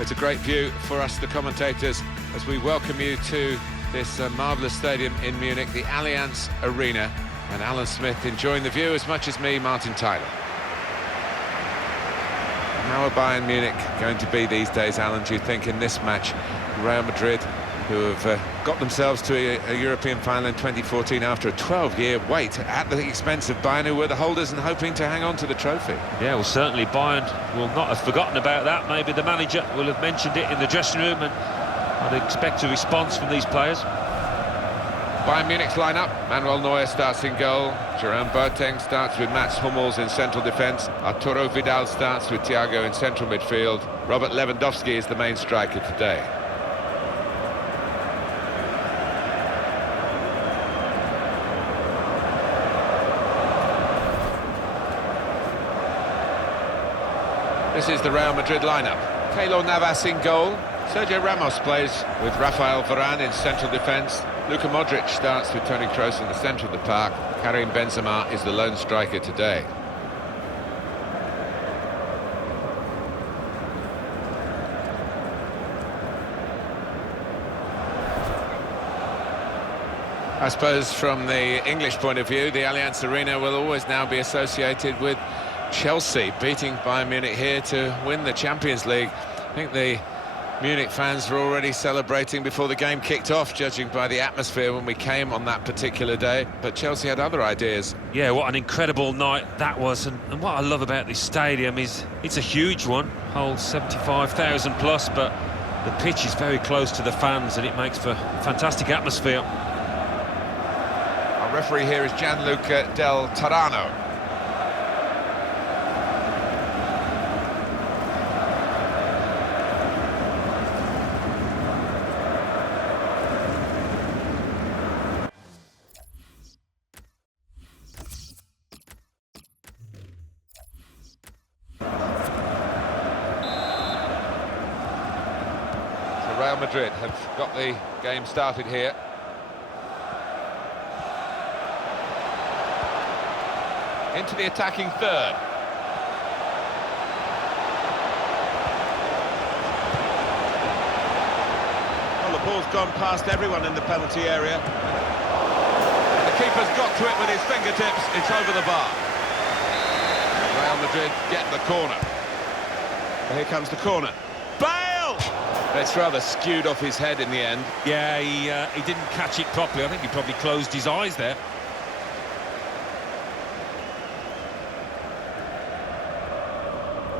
It's a great view for us, the commentators, as we welcome you to this marvellous stadium in Munich, the Allianz Arena. And Alan Smith enjoying the view as much as me, Martin Tyler. How are Bayern Munich going to be these days, Alan, do you think, in this match? Real Madrid, who have got themselves to a European final in 2014 after a 12-year wait at the expense of Bayern, who were the holders and hoping to hang on to the trophy. Yeah, well, certainly Bayern will not have forgotten about that. Maybe the manager will have mentioned it in the dressing room, and I'd expect a response from these players. Bayern Munich's lineup: Manuel Neuer starts in goal, Jerome Boateng starts with Mats Hummels in central defence, Arturo Vidal starts with Thiago in central midfield, Robert Lewandowski is the main striker today. This is the Real Madrid lineup. Keylor Navas in goal. Sergio Ramos plays with Rafael Varane in central defence. Luka Modric starts with Toni Kroos in the centre of the park. Karim Benzema is the lone striker today. I suppose from the English point of view, the Allianz Arena will always now be associated with Chelsea beating Bayern Munich here to win the Champions League. I think the Munich fans were already celebrating before the game kicked off, judging by the atmosphere when we came on that particular day. But Chelsea had other ideas. Yeah, what an incredible night that was. And what I love about this stadium is it's a huge one, holds 75,000 plus, but the pitch is very close to the fans and it makes for fantastic atmosphere. Our referee here is Gianluca Del Tarano. Real Madrid have got the game started here. Into the attacking third. Well, the ball's gone past everyone in the penalty area. The keeper's got to it with his fingertips. It's over the bar. Real Madrid get the corner. Here comes the corner. It's rather skewed off his head in the end. Yeah, he didn't catch it properly. I think he probably closed his eyes there.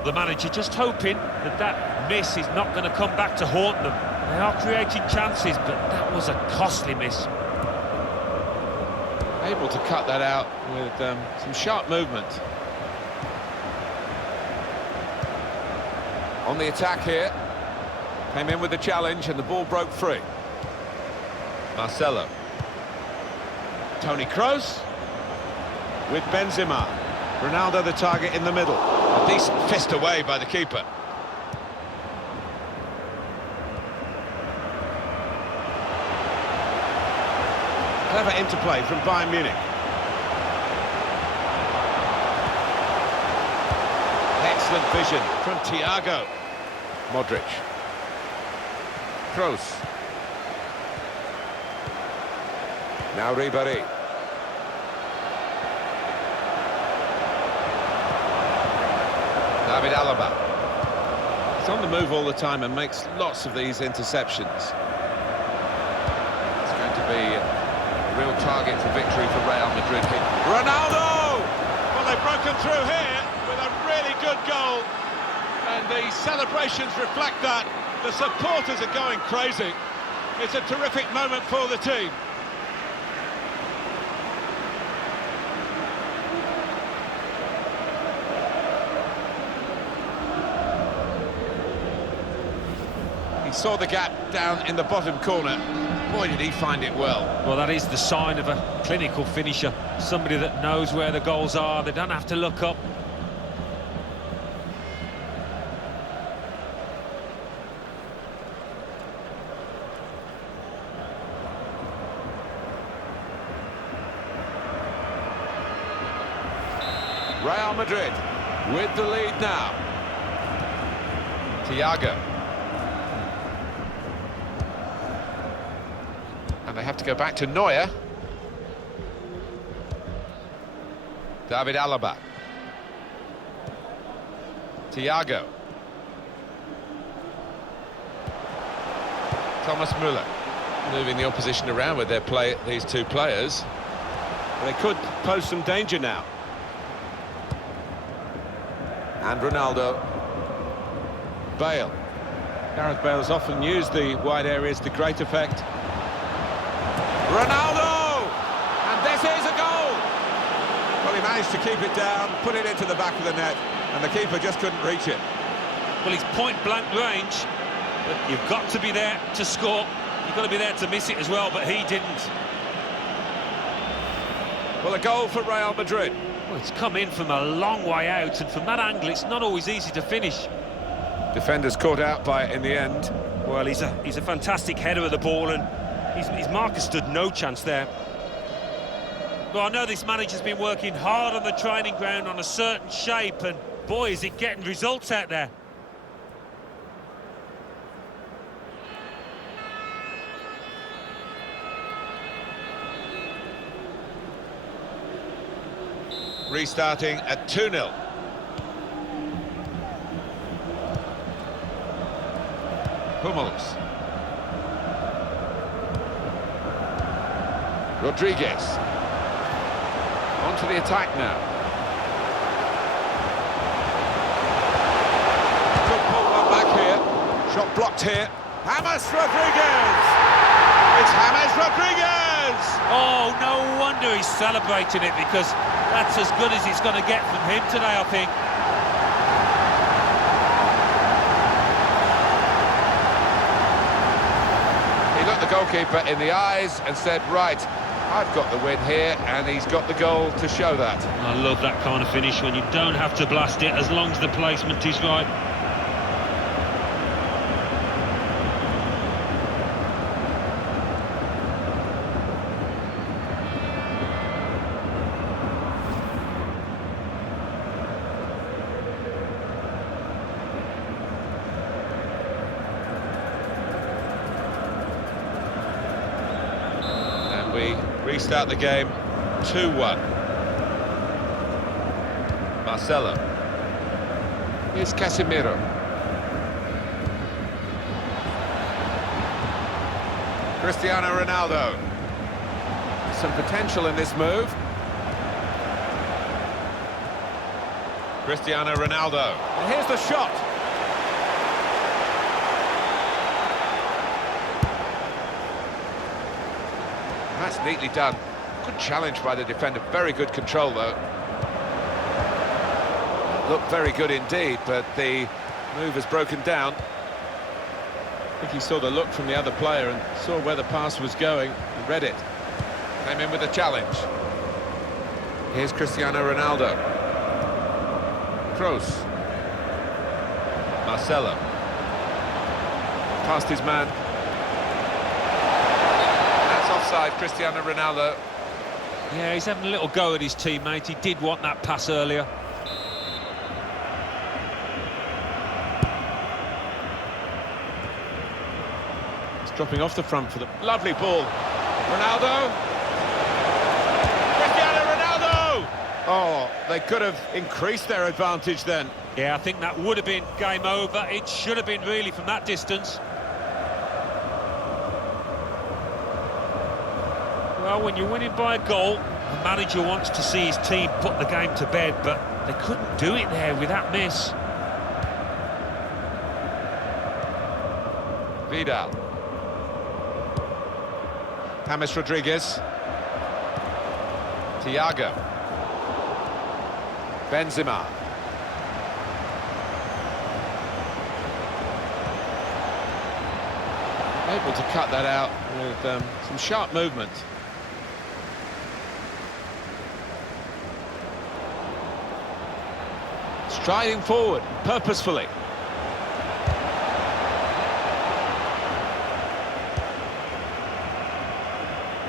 The manager just hoping that miss is not going to come back to haunt them. They are creating chances, but that was a costly miss. Able to cut that out with some sharp movement. On the attack here. Came in with the challenge and the ball broke free. Marcelo. Toni Kroos with Benzema. Ronaldo the target in the middle. A decent fist away by the keeper. Clever interplay from Bayern Munich. Excellent vision from Thiago. Modric. Kroos. Now Ribéry. David Alaba. He's on the move all the time and makes lots of these interceptions. It's going to be a real target for victory for Real Madrid here. Ronaldo! Well, they've broken through here with a really good goal. And the celebrations reflect that. The supporters are going crazy. It's a terrific moment for the team. He saw the gap down in the bottom corner. Boy, did he find it well. Well, that is the sign of a clinical finisher. Somebody that knows where the goals are. They don't have to look up. Real Madrid with the lead now. Thiago. they have to go back to Neuer. David Alaba. Thiago. Thomas Müller. Moving the opposition around with these two players. They could pose some danger now. And Ronaldo. Bale. Gareth Bale's often used the wide areas to great effect. Ronaldo! And this is a goal! Well, he managed to keep it down, put it into the back of the net, and the keeper just couldn't reach it. Well, he's point-blank range, but you've got to be there to score. You've got to be there to miss it as well, but he didn't. Well, a goal for Real Madrid. Well, it's come in from a long way out, and from that angle, it's not always easy to finish. Defenders caught out by it in the end. Well, he's a fantastic header of the ball, and his marker stood no chance there. Well, I know this manager's been working hard on the training ground on a certain shape, and boy, is it getting results out there. Restarting at 2-0. Hummels. Rodriguez. On to the attack now. Could pull one back here. Shot blocked here. James Rodriguez! It's James Rodriguez! Oh, no wonder he's celebrating it, because that's as good as it's going to get from him today, I think. He looked the goalkeeper in the eyes and said, right, I've got the win here, and he's got the goal to show that. I love that kind of finish when you don't have to blast it as long as the placement is right. We restart the game 2-1. Marcelo. Here's Casemiro. Cristiano Ronaldo. Some potential in this move. Cristiano Ronaldo. And here's the shot. That's neatly done. Good challenge by the defender. Very good control, though. Looked very good indeed, but the move has broken down. I think he saw the look from the other player and saw where the pass was going and read it. Came in with a challenge. Here's Cristiano Ronaldo. Kroos. Marcelo. Past his man. Offside, Cristiano Ronaldo. Yeah, he's having a little go at his teammate. He did want that pass earlier. It's dropping off the front for the lovely ball. Ronaldo. Cristiano Ronaldo! Oh, they could have increased their advantage then. Yeah, I think that would have been game over. It should have been really from that distance. Well, when you're winning by a goal, the manager wants to see his team put the game to bed, but they couldn't do it there with that miss. Vidal. James Rodriguez. Thiago. Benzema. Able to cut that out with some sharp movement. Striding forward, purposefully.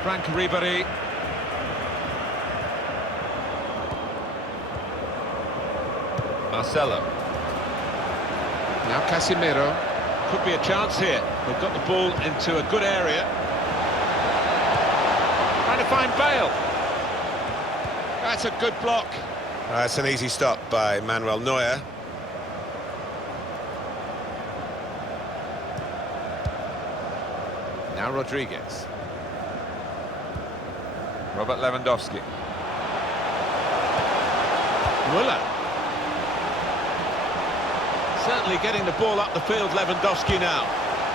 Frank Ribéry. Marcelo. Now Casemiro. Could be a chance here. They've got the ball into a good area. Trying to find Bale. That's a good block. That's an easy stop by Manuel Neuer. Now Rodriguez. Robert Lewandowski. Müller. Certainly getting the ball up the field, Lewandowski now.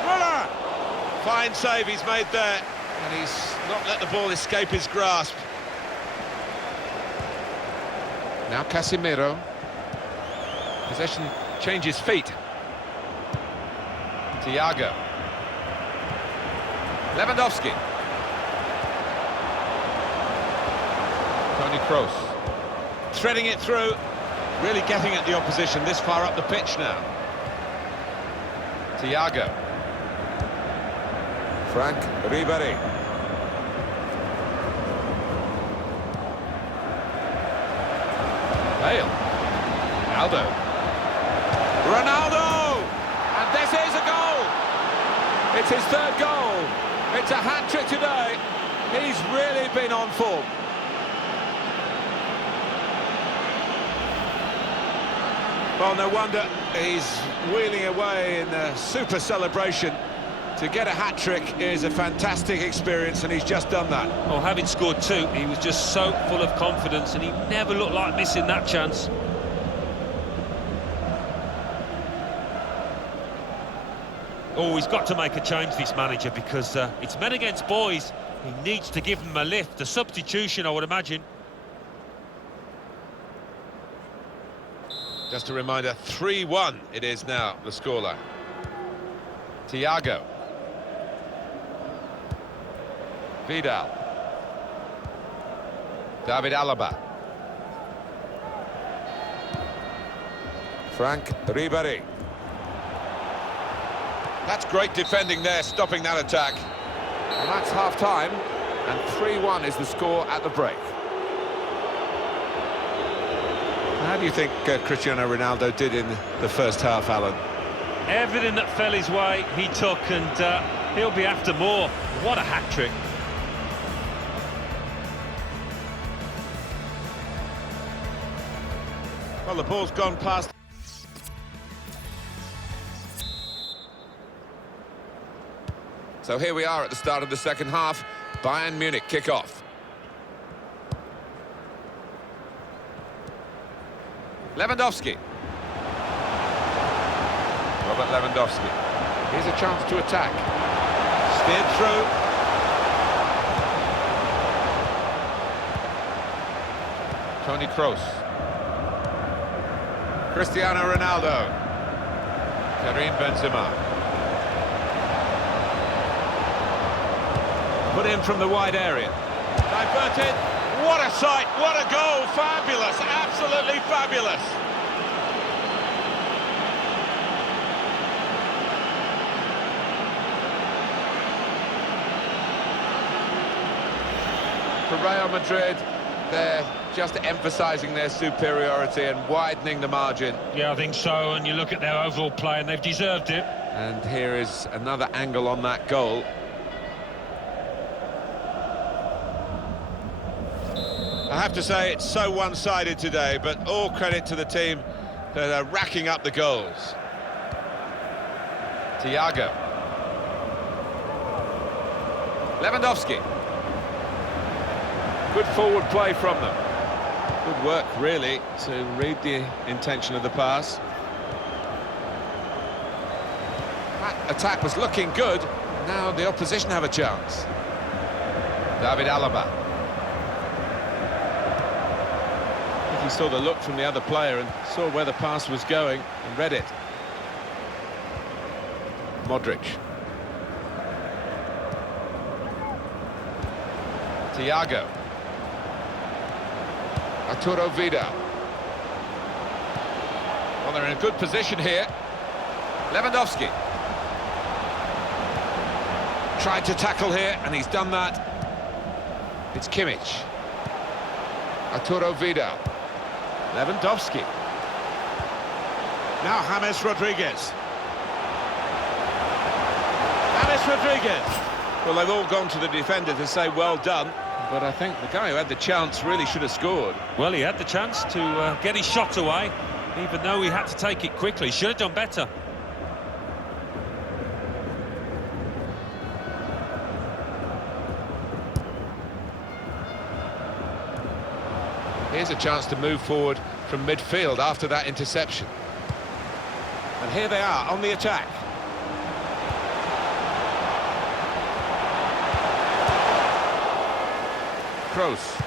Müller! Fine save he's made there, and he's not let the ball escape his grasp. Now Casemiro. Possession changes feet. Thiago. Lewandowski. Toni Kroos. Threading it through, really getting at the opposition this far up the pitch now. Thiago. Frank Ribéry. Bale. Ronaldo. Ronaldo! And this is a goal! It's his third goal. It's a hat-trick today. He's really been on form. Well, no wonder he's wheeling away in a super celebration. To get a hat-trick is a fantastic experience, and he's just done that. Well, having scored two, he was just so full of confidence, and he never looked like missing that chance. Oh, he's got to make a change, this manager, because it's men against boys. He needs to give them a lift, a substitution, I would imagine. Just a reminder, 3-1 it is now, the scoreline. Thiago. Vidal. David Alaba. Frank Ribéry. That's great defending there, stopping that attack. And that's half-time, and 3-1 is the score at the break. How do you think Cristiano Ronaldo did in the first half, Alan? Everything that fell his way, he took, and he'll be after more. What a hat-trick. Well, the ball's gone past. So here we are at the start of the second half. Bayern Munich kick off. Lewandowski. Robert Lewandowski. Here's a chance to attack. Steered through. Toni Kroos. Cristiano Ronaldo. Karim Benzema. Put in from the wide area. Diverted. What a sight, what a goal. Fabulous, absolutely fabulous. For Real Madrid, they're just emphasising their superiority and widening the margin. Yeah, I think so, and you look at their overall play, and they've deserved it. And here is another angle on that goal. I have to say, it's so one-sided today, but all credit to the team that are racking up the goals. Thiago. Lewandowski. Good forward play from them. Good work, really, to read the intention of the pass. That attack was looking good. Now the opposition have a chance. David Alaba. I think he saw the look from the other player and saw where the pass was going and read it. Modric. Thiago. Arturo Vidal. Well, they're in a good position here. Lewandowski. Tried to tackle here, and he's done that. It's Kimmich. Arturo Vidal. Lewandowski. Now James Rodriguez. James Rodriguez. Well, they've all gone to the defender to say well done. but I think the guy who had the chance really should have scored. Well, he had the chance to get his shot away, even though he had to take it quickly. Should have done better. Here's a chance to move forward from midfield after that interception. And here they are on the attack. Kroos.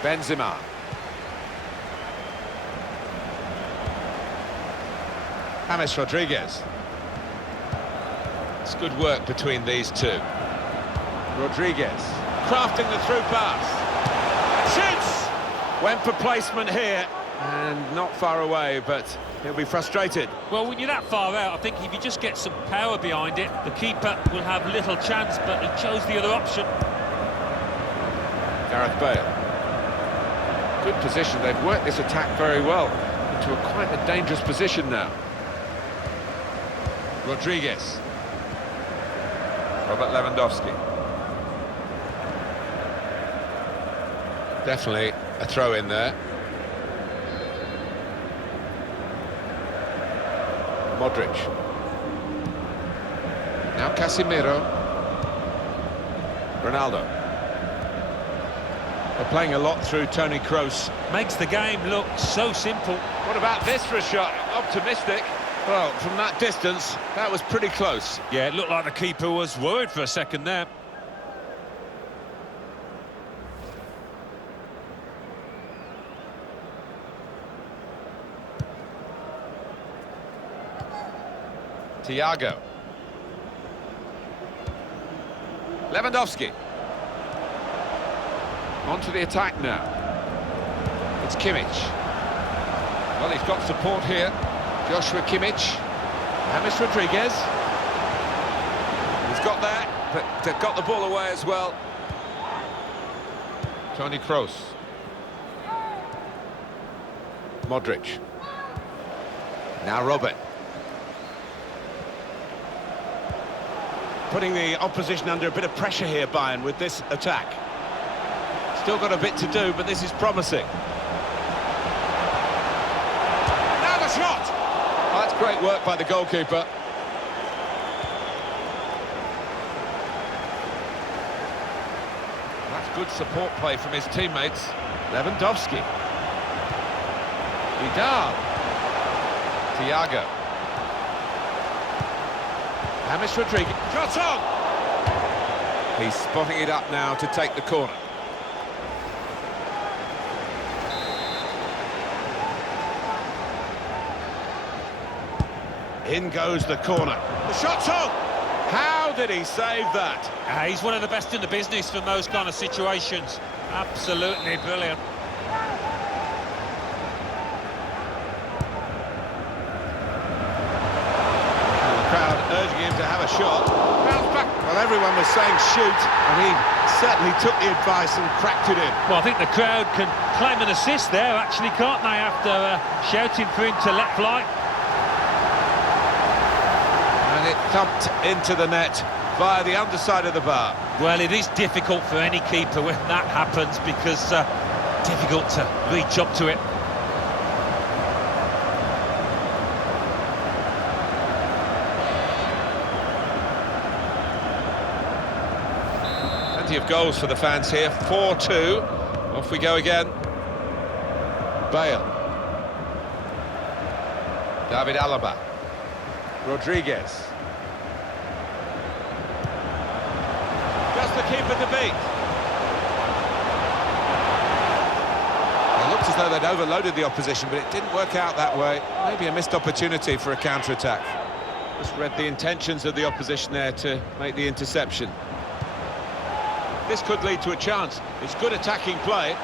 Benzema. James Rodriguez. It's good work between these two. Rodriguez. Crafting the through pass. Shoots! Went for placement here. And not far away, but he'll be frustrated. Well, when you're that far out, I think if you just get some power behind it, the keeper will have little chance, but he chose the other option. Gareth Bale. Good position. They've worked this attack very well into quite a dangerous position now. Rodriguez. Robert Lewandowski. Definitely a throw in there. Modric. Now Casemiro. Ronaldo. They're playing a lot through Toni Kroos. Makes the game look so simple. What about this for a shot? Optimistic. Well, from that distance, that was pretty close. Yeah, it looked like the keeper was worried for a second there. Thiago. Lewandowski. On to the attack now. It's Kimmich. Well, he's got support here. Joshua Kimmich. James Rodriguez. He's got that, but got the ball away as well. Toni Kroos. Modric. Now Robert. Putting the opposition under a bit of pressure here, Bayern, with this attack. Still got a bit to do, but this is promising. Now the shot! Oh, that's great work by the goalkeeper. That's good support play from his teammates. Lewandowski. Vidal. Thiago. James Rodriguez. Shot on! He's spotting it up now to take the corner. In goes the corner. The shot's on! How did he save that? He's one of the best in the business for those kind of situations. Absolutely brilliant. Urging him to have a shot. Bounce back. Well, everyone was saying shoot, and he certainly took the advice and cracked it in. Well, I think the crowd can claim an assist there, actually, can't they, after shouting for him to let fly? And it thumped into the net via the underside of the bar. Well, it is difficult for any keeper when that happens, because difficult to reach up to it. Of goals for the fans here. 4-2. Off we go again. Bale. David Alaba. Rodriguez. Just the keeper to beat. It looked as though they'd overloaded the opposition, but it didn't work out that way. Maybe a missed opportunity for a counter-attack. Just read the intentions of the opposition there to make the interception. This could lead to a chance. It's good attacking play.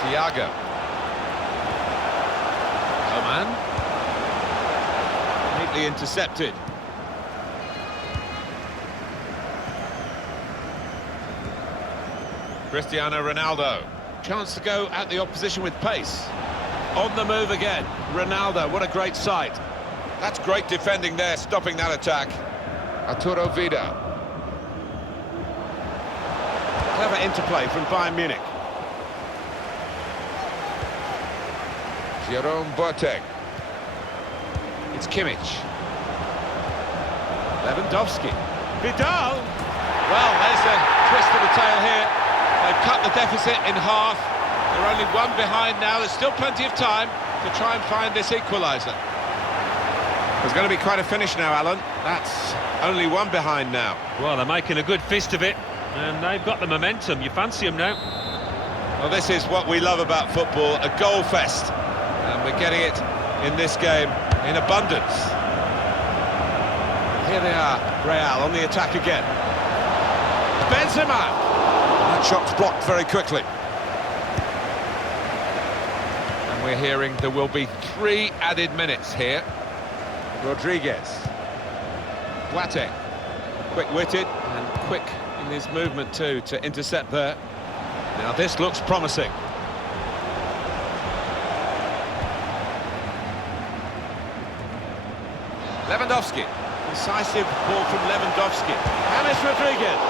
Thiago. Coman. Neatly intercepted. Cristiano Ronaldo. Chance to go at the opposition with pace. On the move again. Ronaldo, what a great sight. That's great defending there, stopping that attack. Arturo Vidal. Clever interplay from Bayern Munich. Jerome Boateng. It's Kimmich. Lewandowski. Vidal. Well, there's a twist of the tail here. They've cut the deficit in half. They're only one behind now. There's still plenty of time to try and find this equaliser. There's going to be quite a finish now, Alan. That's only one behind now. Well, they're making a good fist of it, and they've got the momentum. You fancy them now. Well, this is what we love about football, a goal fest. And we're getting it in this game in abundance. Here they are, Real on the attack again. Benzema! That shot's blocked very quickly. And we're hearing there will be 3 added minutes here. Rodriguez. Boateng. Quick-witted and quick in his movement too to intercept there. Now this looks promising. Lewandowski. Decisive ball from Lewandowski. James Rodriguez.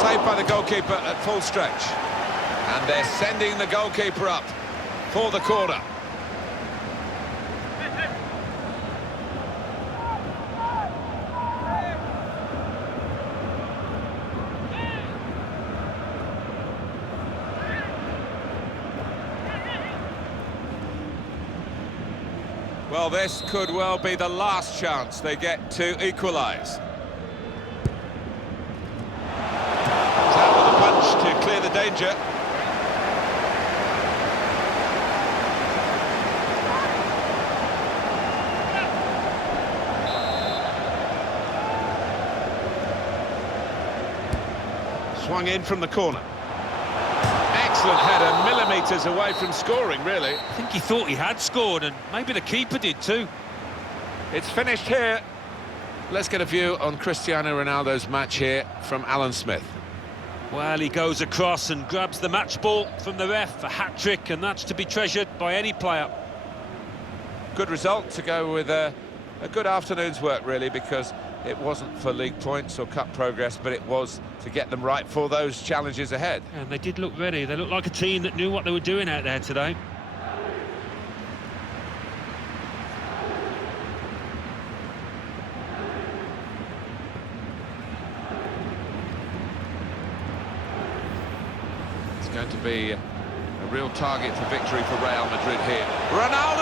Saved by the goalkeeper at full stretch. And they're sending the goalkeeper up for the corner. Well, this could well be the last chance they get to equalise. Comes out with a punch to clear the danger. Swung in from the corner. Excellent header, millimetres away from scoring, really. I think he thought he had scored, and maybe the keeper did too. It's finished here. Let's get a view on Cristiano Ronaldo's match here from Alan Smith. Well, he goes across and grabs the match ball from the ref, a hat-trick, and that's to be treasured by any player. Good result to go with a good afternoon's work, really, because it wasn't for league points or cup progress, but it was to get them right for those challenges ahead. And they did look ready. They looked like a team that knew what they were doing out there today. It's going to be a real target for victory for Real Madrid here. Ronaldo!